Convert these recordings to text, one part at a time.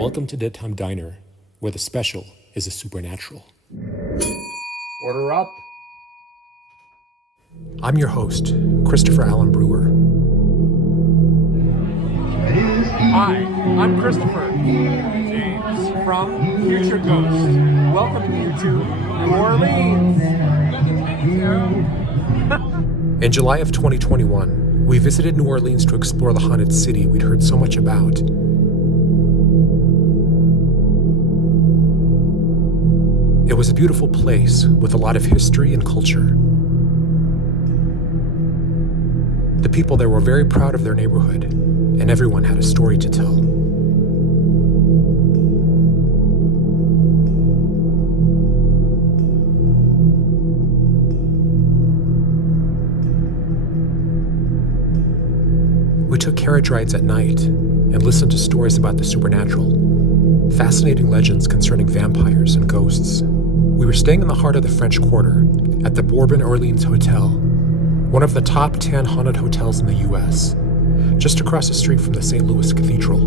Welcome to Deadtime Diner, where the special is the supernatural. Order up. I'm your host, Christopher Allen Brewer. Hi, I'm Christopher James from Future Ghost. Welcoming you to New Orleans. In July of 2021, we visited New Orleans to explore the haunted city we'd heard so much about. It was a beautiful place with a lot of history and culture. The people there were very proud of their neighborhood, and everyone had a story to tell. We took carriage rides at night and listened to stories about the supernatural, fascinating legends concerning vampires and ghosts. We were staying in the heart of the French Quarter at the Bourbon Orleans Hotel, one of the top 10 haunted hotels in the U.S., just across the street from the St. Louis Cathedral.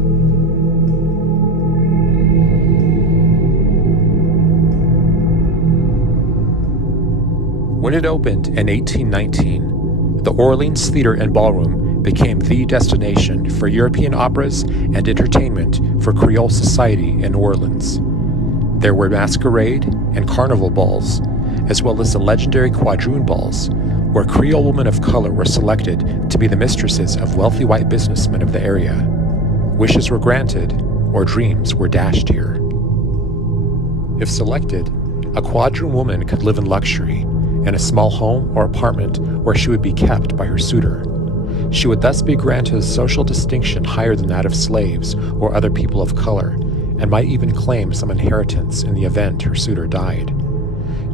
When it opened in 1819, the Orleans Theater and Ballroom became the destination for European operas and entertainment for Creole society in New Orleans. There were masquerade and carnival balls, as well as the legendary quadroon balls, where Creole women of color were selected to be the mistresses of wealthy white businessmen of the area. Wishes were granted, or dreams were dashed here. If selected, a quadroon woman could live in luxury in a small home or apartment where she would be kept by her suitor. She would thus be granted a social distinction higher than that of slaves or other people of color, and might even claim some inheritance in the event her suitor died.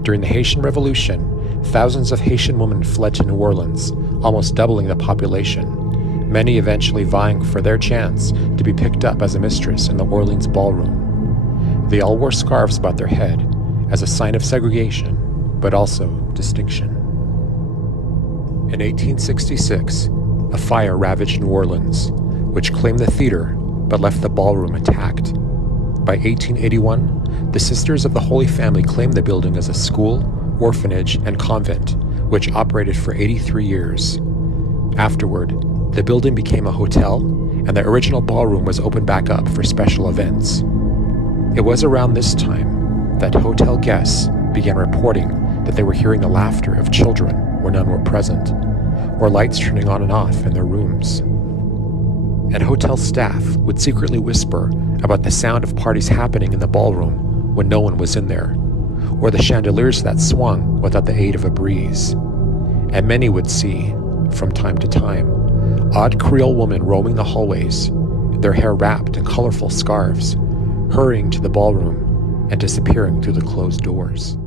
During the Haitian Revolution, thousands of Haitian women fled to New Orleans, almost doubling the population, many eventually vying for their chance to be picked up as a mistress in the Orleans ballroom. They all wore scarves about their head as a sign of segregation, but also distinction. In 1866, a fire ravaged New Orleans, which claimed the theater but left the ballroom intact. By 1881, the Sisters of the Holy Family claimed the building as a school, orphanage, and convent, which operated for 83 years. Afterward, the building became a hotel, and the original ballroom was opened back up for special events. It was around this time that hotel guests began reporting that they were hearing the laughter of children where none were present, or lights turning on and off in their rooms. And hotel staff would secretly whisper about the sound of parties happening in the ballroom when no one was in there, or the chandeliers that swung without the aid of a breeze. And many would see, from time to time, odd Creole women roaming the hallways, their hair wrapped in colorful scarves, hurrying to the ballroom and disappearing through the closed doors.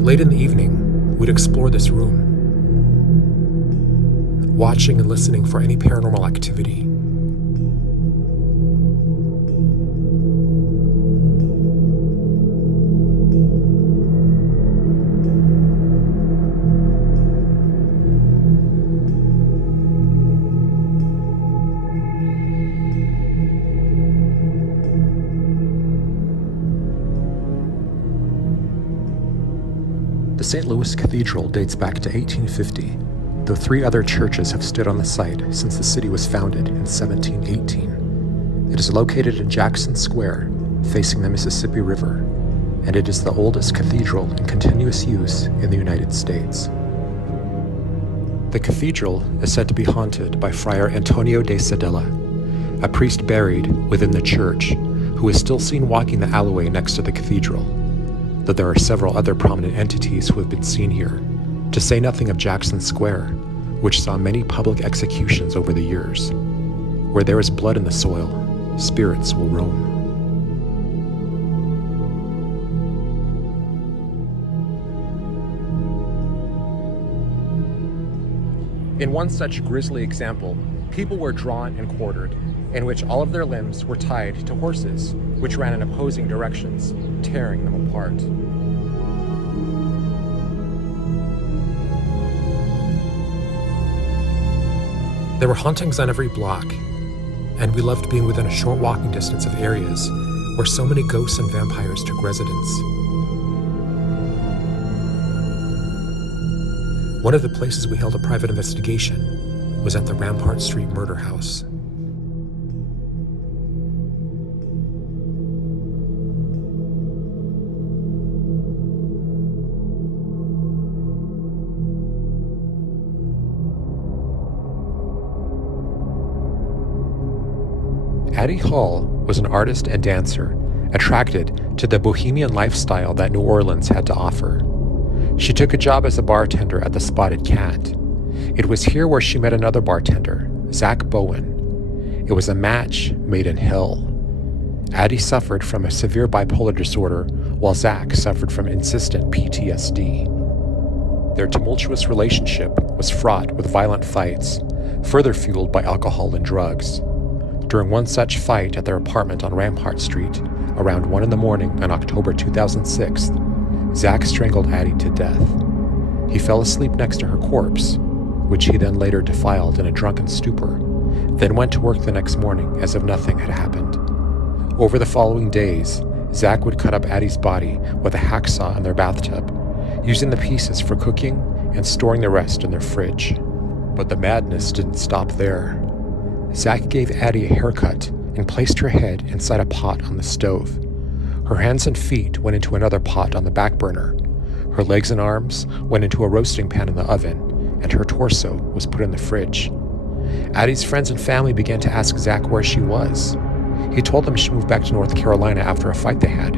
Late in the evening, we'd explore this room, watching and listening for any paranormal activity. The St. Louis Cathedral dates back to 1850, though 3 other churches have stood on the site since the city was founded in 1718. It is located in Jackson Square, facing the Mississippi River, and it is the oldest cathedral in continuous use in the United States. The cathedral is said to be haunted by Friar Antonio de Sedela, a priest buried within the church who is still seen walking the alleyway next to the cathedral, though there are several other prominent entities who have been seen here, to say nothing of Jackson Square, which saw many public executions over the years. Where there is blood in the soil, spirits will roam. In one such grisly example, people were drawn and quartered, in which all of their limbs were tied to horses, which ran in opposing directions, tearing them apart. There were hauntings on every block, and we loved being within a short walking distance of areas where so many ghosts and vampires took residence. One of the places we held a private investigation was at the Rampart Street murder house. Addie Hall was an artist and dancer, attracted to the bohemian lifestyle that New Orleans had to offer. She took a job as a bartender at the Spotted Cat. It was here where she met another bartender, Zach Bowen. It was a match made in hell. Addie suffered from a severe bipolar disorder, while Zach suffered from insistent PTSD. Their tumultuous relationship was fraught with violent fights, further fueled by alcohol and drugs. During one such fight at their apartment on Rampart Street, around 1 a.m. on October 2006, Zach strangled Addie to death. He fell asleep next to her corpse, which he then later defiled in a drunken stupor, then went to work the next morning as if nothing had happened. Over the following days, Zach would cut up Addie's body with a hacksaw in their bathtub, using the pieces for cooking and storing the rest in their fridge. But the madness didn't stop there. Zach gave Addie a haircut and placed her head inside a pot on the stove. Her hands and feet went into another pot on the back burner. Her legs and arms went into a roasting pan in the oven, and her torso was put in the fridge. Addie's friends and family began to ask Zach where she was. He told them she moved back to North Carolina after a fight they had.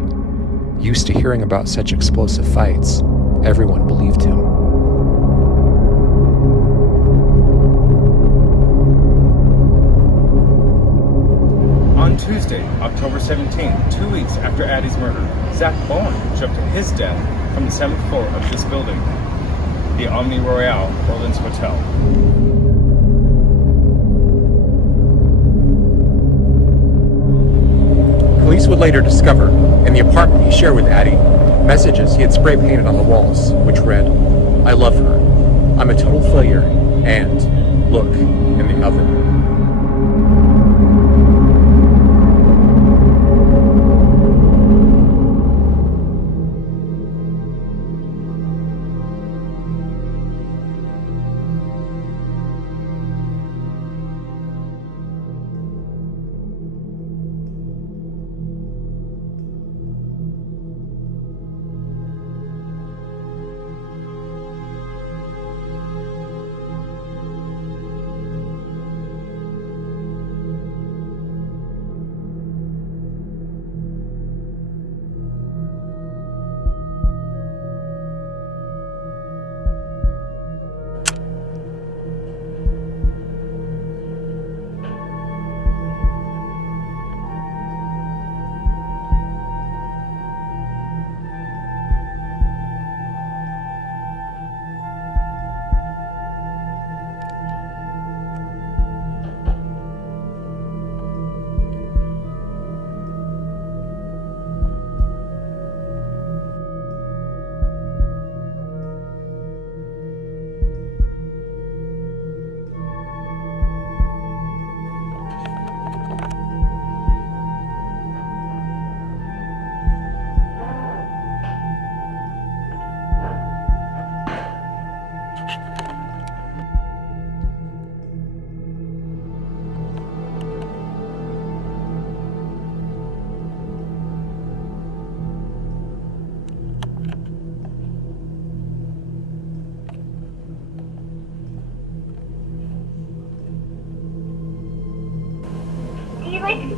Used to hearing about such explosive fights, everyone believed him. On Tuesday, October 17th, 2 weeks after Addie's murder, Zach Bowen jumped to his death from the 7th floor of this building, the Omni Royale Orleans Hotel. Police would later discover, in the apartment he shared with Addie, messages he had spray painted on the walls, which read, "I love her. I'm a total failure," and "Look in the oven."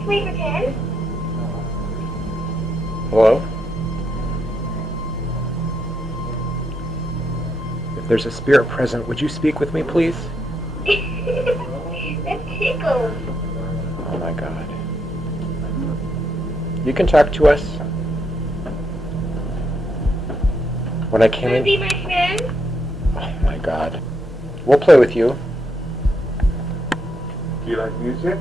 Please attend. Hello? If there's a spirit present, would you speak with me, please? That tickles. Oh my God. You can talk to us. When I came Wanna in... be my friend? Oh my God. We'll play with you. Do you like music?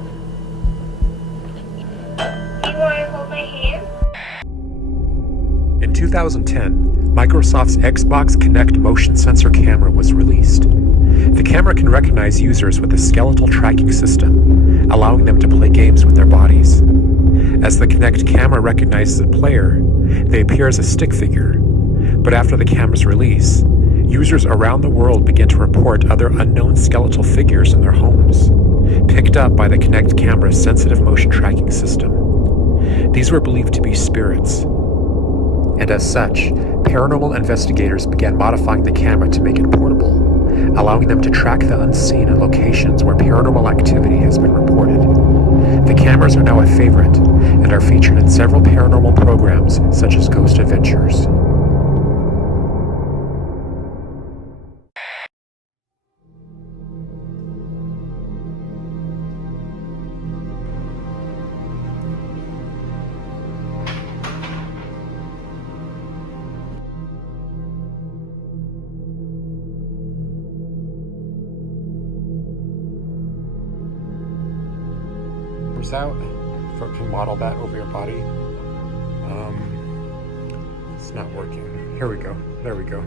Do you want to hold my hand? In 2010, Microsoft's Xbox Kinect motion sensor camera was released. The camera can recognize users with a skeletal tracking system, allowing them to play games with their bodies. As the Kinect camera recognizes a player, they appear as a stick figure. But after the camera's release, users around the world began to report other unknown skeletal figures in their homes, picked up by the Kinect camera's sensitive motion tracking system. These were believed to be spirits. And as such, paranormal investigators began modifying the camera to make it portable, allowing them to track the unseen in locations where paranormal activity has been reported. The cameras are now a favorite and are featured in several paranormal programs such as Ghost Adventures. Out if it can model that over your body. It's not working. Here we go. There we go.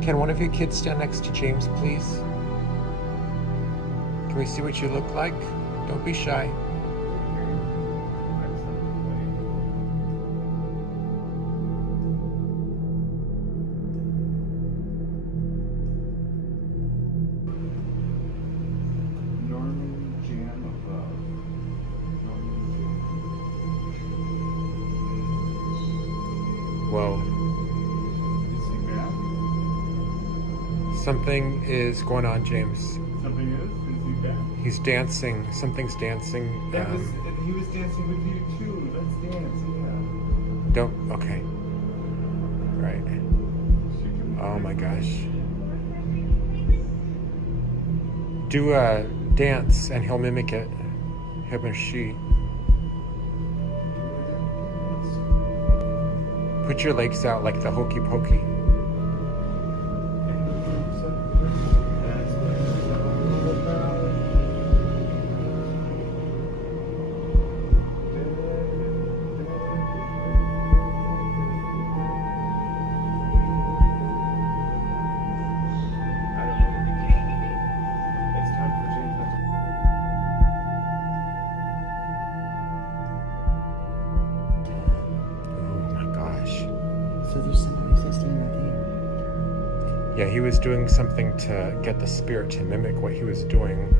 Can one of you kids stand next to James, please? Can we see what you look like? Don't be shy. Whoa. Is he bad? Something is going on, James. Something is? Is he bad? He's dancing. Something's dancing. He was dancing with you too. Let's dance, yeah. Don't. Okay. Right. Oh my gosh. Do a dance and he'll mimic it. Him or she. Put your legs out like the hokey pokey. So there's somebody standing right there. Yeah, he was doing something to get the spirit to mimic what he was doing.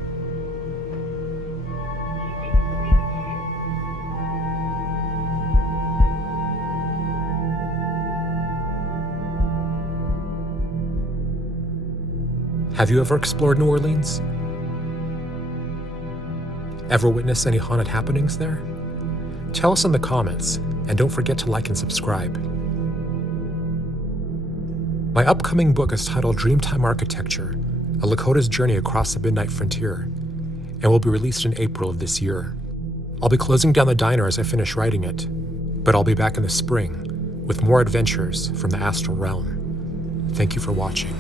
Have you ever explored New Orleans? Ever witnessed any haunted happenings there? Tell us in the comments, and don't forget to like and subscribe. My upcoming book is titled Dreamtime Architecture, A Lakota's Journey Across the Midnight Frontier, and will be released in April of this year. I'll be closing down the diner as I finish writing it, but I'll be back in the spring with more adventures from the astral realm. Thank you for watching.